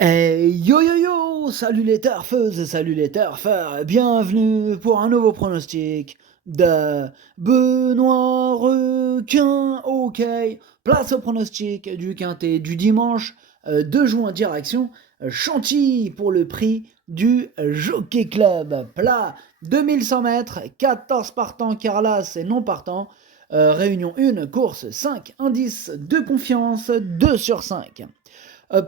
Yo yo yo! Salut les turfeuses, salut les turfeurs, bienvenue pour un nouveau pronostic de Benoît Requin. Ok, place au pronostic du quintet du dimanche 2 juin direction Chantilly pour le prix du Jockey Club. Plat 2100 mètres, 14 partants Carlas et non partants. Réunion 1, course 5, indice de confiance 2 sur 5.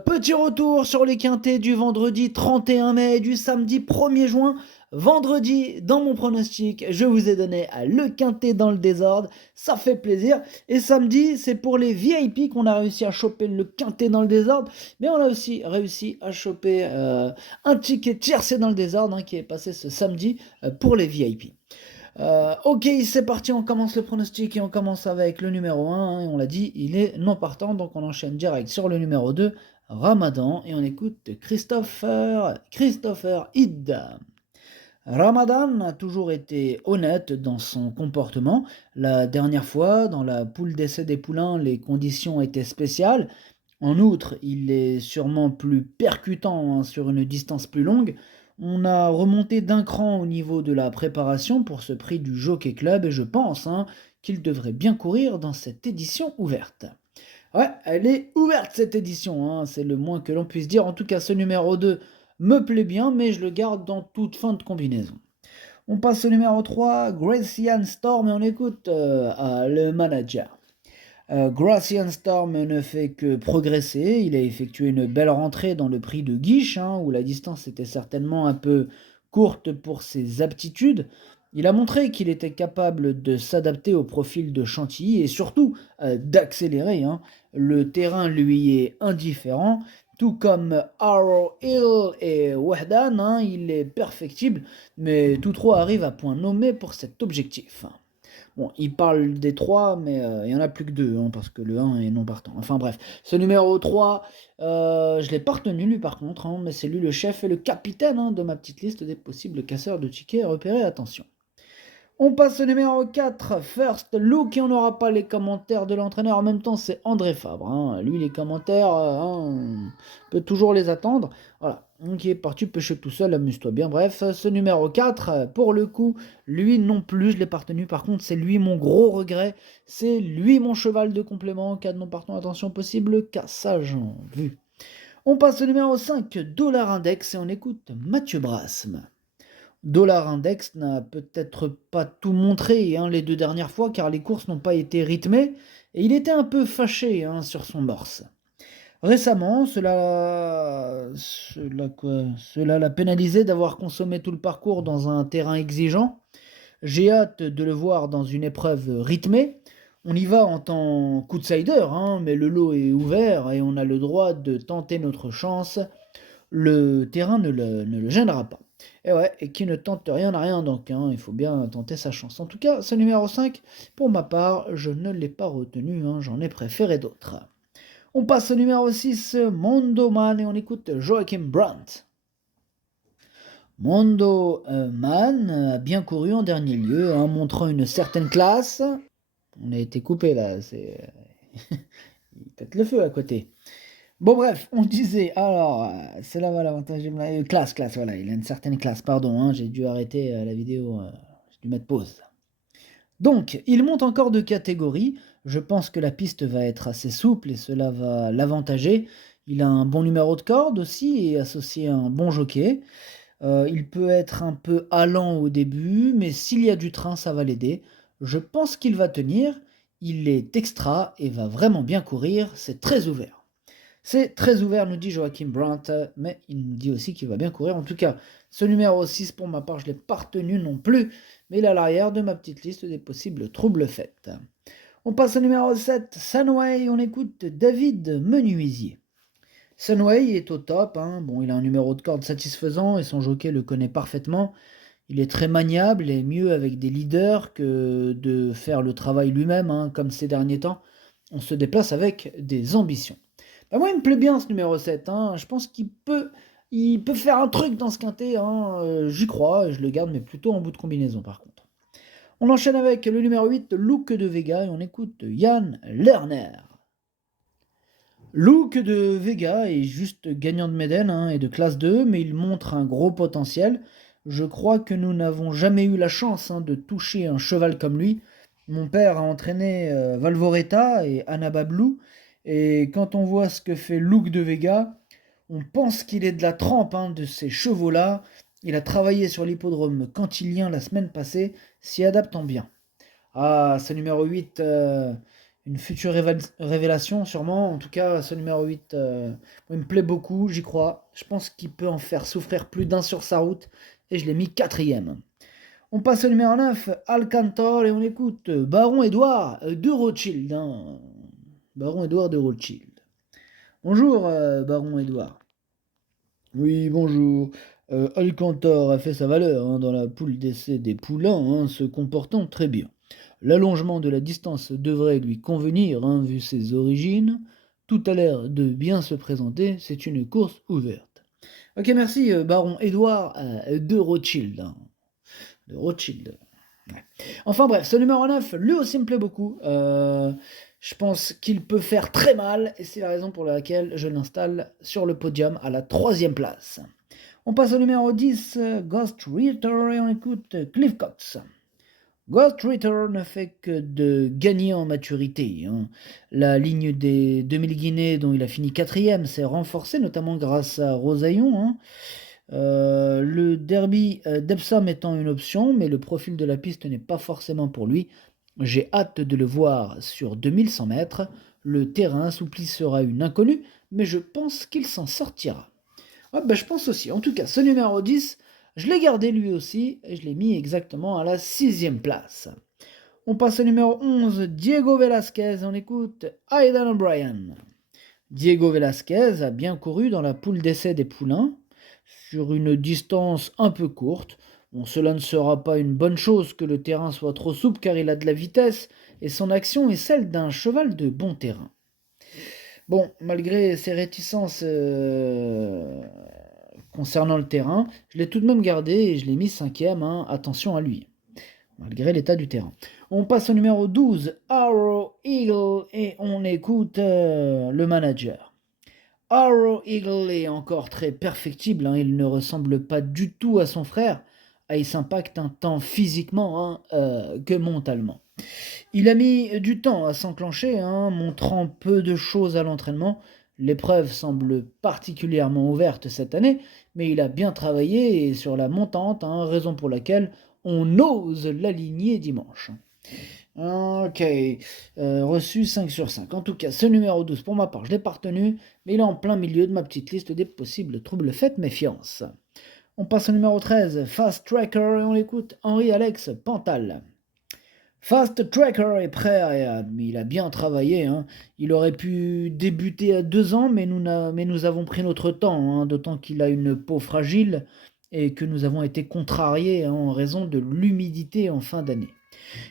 Petit retour sur les quintets du vendredi 31 mai et du samedi 1er juin. Vendredi, dans mon pronostic, je vous ai donné le quintet dans le désordre. Ça fait plaisir. Et samedi, c'est pour les VIP qu'on a réussi à choper le quintet dans le désordre. Mais on a aussi réussi à choper un ticket tiercé dans le désordre qui est passé ce samedi pour les VIP. Ok, c'est parti, on commence le pronostic et on commence avec le numéro 1. Et on l'a dit, il est non partant, donc on enchaîne direct sur le numéro 2, Ramadan. Et on écoute Christopher Id. Ramadan a toujours été honnête dans son comportement. La dernière fois, dans la poule d'essai des poulains, les conditions étaient spéciales. En outre, il est sûrement plus percutant sur une distance plus longue. On a remonté d'un cran au niveau de la préparation pour ce prix du Jockey Club et je pense qu'il devrait bien courir dans cette édition ouverte. Ouais, elle est ouverte cette édition, c'est le moins que l'on puisse dire. En tout cas, ce numéro 2 me plaît bien, mais je le garde dans toute fin de combinaison. On passe au numéro 3, Gracian Storm, et on écoute le manager. Gracian Storm ne fait que progresser. Il a effectué une belle rentrée dans le prix de Guiche, où la distance était certainement un peu courte pour ses aptitudes. Il a montré qu'il était capable de s'adapter au profil de Chantilly et surtout d'accélérer. Le terrain lui est indifférent, tout comme Arrow Hill et Wahdan, il est perfectible, mais tous trois arrivent à point nommé pour cet objectif. Bon, il parle des trois, mais il n'y en a plus que deux, parce que le 1 est non partant. Enfin bref, ce numéro 3, je ne l'ai pas retenu lui par contre, mais c'est lui le chef et le capitaine de ma petite liste des possibles casseurs de tickets repérés, attention. On passe au numéro 4, First Look, et on n'aura pas les commentaires de l'entraîneur. En même temps, c'est André Fabre. Lui, les commentaires, on peut toujours les attendre. Voilà. Donc, il est parti pêcher tout seul, amuse-toi bien. Bref, ce numéro 4, pour le coup, lui non plus, je l'ai pas retenu. Par contre, c'est lui mon gros regret. C'est lui mon cheval de complément. Cas de non partant, attention possible, cassage en vue. On passe au numéro 5, Dollar Index, et on écoute Mathieu Brasme. Dollar Index n'a peut-être pas tout montré les 2 dernières fois car les courses n'ont pas été rythmées et il était un peu fâché sur son morse. Récemment, cela l'a pénalisé d'avoir consommé tout le parcours dans un terrain exigeant. J'ai hâte de le voir dans une épreuve rythmée. On y va en tant qu'outsider, mais le lot est ouvert et on a le droit de tenter notre chance. Le terrain ne le gênera pas. Et ouais, et qui ne tente rien n'a rien donc, il faut bien tenter sa chance. En tout cas, ce numéro 5, pour ma part, je ne l'ai pas retenu, j'en ai préféré d'autres. On passe au numéro 6, Mondo Man, et on écoute Joachim Brandt. Mondo Man a bien couru en dernier lieu, montrant une certaine classe. On a été coupé là, c'est... Il pète le feu à côté. Bon bref, on disait, alors, c'est là l'avantage, classe, voilà, il a une certaine classe, pardon, j'ai dû arrêter la vidéo, j'ai dû mettre pause. Donc, il monte encore de catégorie, je pense que la piste va être assez souple et cela va l'avantager. Il a un bon numéro de corde aussi et associé à un bon jockey. Il peut être un peu allant au début, mais s'il y a du train, ça va l'aider. Je pense qu'il va tenir, il est extra et va vraiment bien courir, c'est très ouvert. C'est très ouvert, nous dit Joachim Brandt, mais il nous dit aussi qu'il va bien courir. En tout cas, ce numéro 6, pour ma part, je ne l'ai pas retenu non plus, mais il est à l'arrière de ma petite liste des possibles troubles faits. On passe au numéro 7, Sunway, on écoute David Menuisier. Sunway est au top, bon, il a un numéro de corde satisfaisant et son jockey le connaît parfaitement. Il est très maniable et mieux avec des leaders que de faire le travail lui-même, comme ces derniers temps. On se déplace avec des ambitions. Bah moi, il me plaît bien ce numéro 7. Je pense qu'il peut faire un truc dans ce quintet. J'y crois et je le garde, mais plutôt en bout de combinaison par contre. On enchaîne avec le numéro 8, Look de Vega, et on écoute Yann Lerner. Luke de Vega est juste gagnant de Méden hein, et de classe 2, mais il montre un gros potentiel. Je crois que nous n'avons jamais eu la chance hein, de toucher un cheval comme lui. Mon père a entraîné Valvoreta et Anabablou, et quand on voit ce que fait Luke de Vega, on pense qu'il est de la trempe hein, de ces chevaux-là. Il a travaillé sur l'hippodrome cantilien la semaine passée, s'y adaptant bien. Ah, ce numéro 8, une future révélation sûrement. En tout cas, ce numéro 8, il me plaît beaucoup, j'y crois. Je pense qu'il peut en faire souffrir plus d'un sur sa route. Et je l'ai mis quatrième. On passe au numéro 9, Alcantor, et on écoute Baron Édouard de Rothschild. Hein. Baron Édouard de Rothschild. Bonjour, Baron Édouard. Oui, bonjour. Alcantor a fait sa valeur hein, dans la poule d'essai des poulains, hein, se comportant très bien. L'allongement de la distance devrait lui convenir, hein, vu ses origines. Tout a l'air de bien se présenter, c'est une course ouverte. Ok, merci, Baron Édouard de Rothschild. Hein. De Rothschild. Ouais. Enfin bref, ce numéro 9, lui aussi me plaît beaucoup. Je pense qu'il peut faire très mal, et c'est la raison pour laquelle je l'installe sur le podium à la 3e place. On passe au numéro 10, Ghost Ritter, et on écoute Cliff Cox. Ghost Ritter ne fait que de gagner en maturité. Hein. La ligne des 2000 Guinées dont il a fini quatrième s'est renforcée, notamment grâce à Rosaillon. Hein. Le derby d'Epsom étant une option, mais le profil de la piste n'est pas forcément pour lui. J'ai hâte de le voir sur 2100 mètres. Le terrain assoupli sera une inconnue, mais je pense qu'il s'en sortira. Ouais, bah, je pense aussi. En tout cas, ce numéro 10, je l'ai gardé lui aussi, et je l'ai mis exactement à la 6e place. On passe au numéro 11, Diego Velasquez, on écoute Aidan O'Brien. Diego Velasquez a bien couru dans la poule d'essai des poulains, sur une distance un peu courte. Bon, cela ne sera pas une bonne chose que le terrain soit trop souple car il a de la vitesse et son action est celle d'un cheval de bon terrain. Bon, malgré ses réticences concernant le terrain, je l'ai tout de même gardé et je l'ai mis 5e, hein, attention à lui, malgré l'état du terrain. On passe au numéro 12, Arrow Eagle, et on écoute le manager. Arrow Eagle est encore très perfectible, hein, il ne ressemble pas du tout à son frère, Ace Impact tant physiquement hein, que mentalement. Il a mis du temps à s'enclencher, hein, montrant peu de choses à l'entraînement. L'épreuve semble particulièrement ouverte cette année, mais il a bien travaillé sur la montante, hein, raison pour laquelle on ose l'aligner dimanche. Ok, reçu 5 sur 5. En tout cas, ce numéro 12, pour ma part, je l'ai pas retenu, mais il est en plein milieu de ma petite liste des possibles troubles. Faites méfiance. On passe au numéro 13, Fast Tracker, et on écoute Henri-Alex Pantal. Fast Tracker est prêt, mais il a bien travaillé. Hein. Il aurait pu débuter à 2 ans, mais nous avons pris notre temps, hein, d'autant qu'il a une peau fragile et que nous avons été contrariés hein, en raison de l'humidité en fin d'année.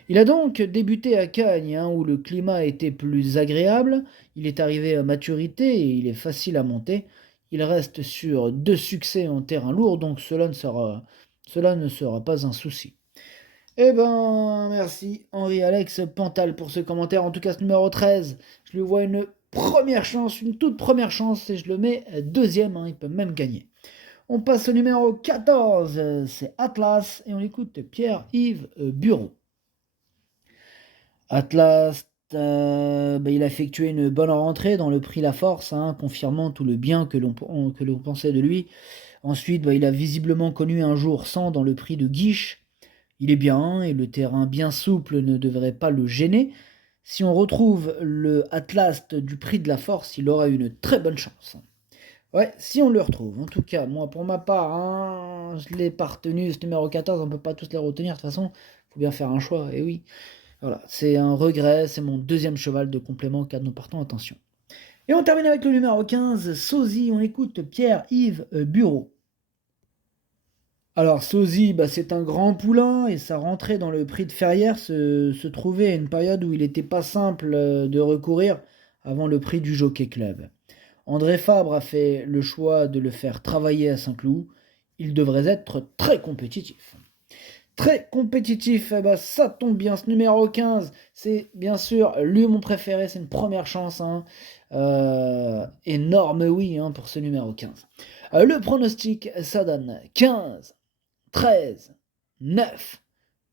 Il a donc débuté à Cagnes, hein, où le climat était plus agréable. Il est arrivé à maturité et il est facile à monter. Il reste sur 2 succès en terrain lourd, donc cela ne sera pas un souci. Eh ben, merci Henri-Alex Pantal pour ce commentaire. En tout cas, ce numéro 13, je lui vois une première chance, une toute première chance, et je le mets 2e, hein, il peut même gagner. On passe au numéro 14, c'est Atlas, et on écoute Pierre-Yves Bureau. Atlas, il a effectué une bonne rentrée dans le prix La Force, hein, confirmant tout le bien que l'on pensait de lui. Ensuite, il a visiblement connu un jour sans dans le prix de Guiche. Il est bien et le terrain bien souple ne devrait pas le gêner. Si on retrouve le Atlas du prix de la Force, il aura une très bonne chance. Ouais, si on le retrouve. En tout cas, moi pour ma part, hein, je l'ai pas retenu, ce numéro 14, on ne peut pas tous les retenir. De toute façon, il faut bien faire un choix, et oui. Voilà, c'est un regret, c'est mon 2e cheval de complément car nous partons, attention. Et on termine avec le numéro 15, Sosie, on écoute Pierre-Yves Bureau. Alors Sosie, c'est un grand poulain et sa rentrée dans le prix de Ferrières se trouvait à une période où il n'était pas simple de recourir avant le prix du Jockey Club. André Fabre a fait le choix de le faire travailler à Saint-Cloud. Il devrait être très compétitif. très compétitif. Eh ben, ça tombe bien, ce numéro 15, c'est bien sûr lui mon préféré, c'est une première chance, hein. Énorme oui, hein, pour ce numéro 15. Le pronostic, ça donne 15, 13, 9,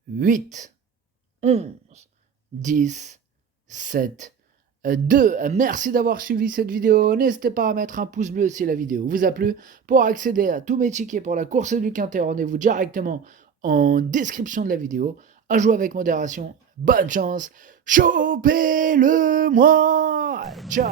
8, 11, 10, 7, 2. Merci d'avoir suivi cette vidéo. N'hésitez pas à mettre un pouce bleu si la vidéo vous a plu. Pour accéder à tous mes tickets pour la course du Quintet, rendez-vous directement en description de la vidéo. À jouer avec modération. Bonne chance. Chopez-le moi. Ciao.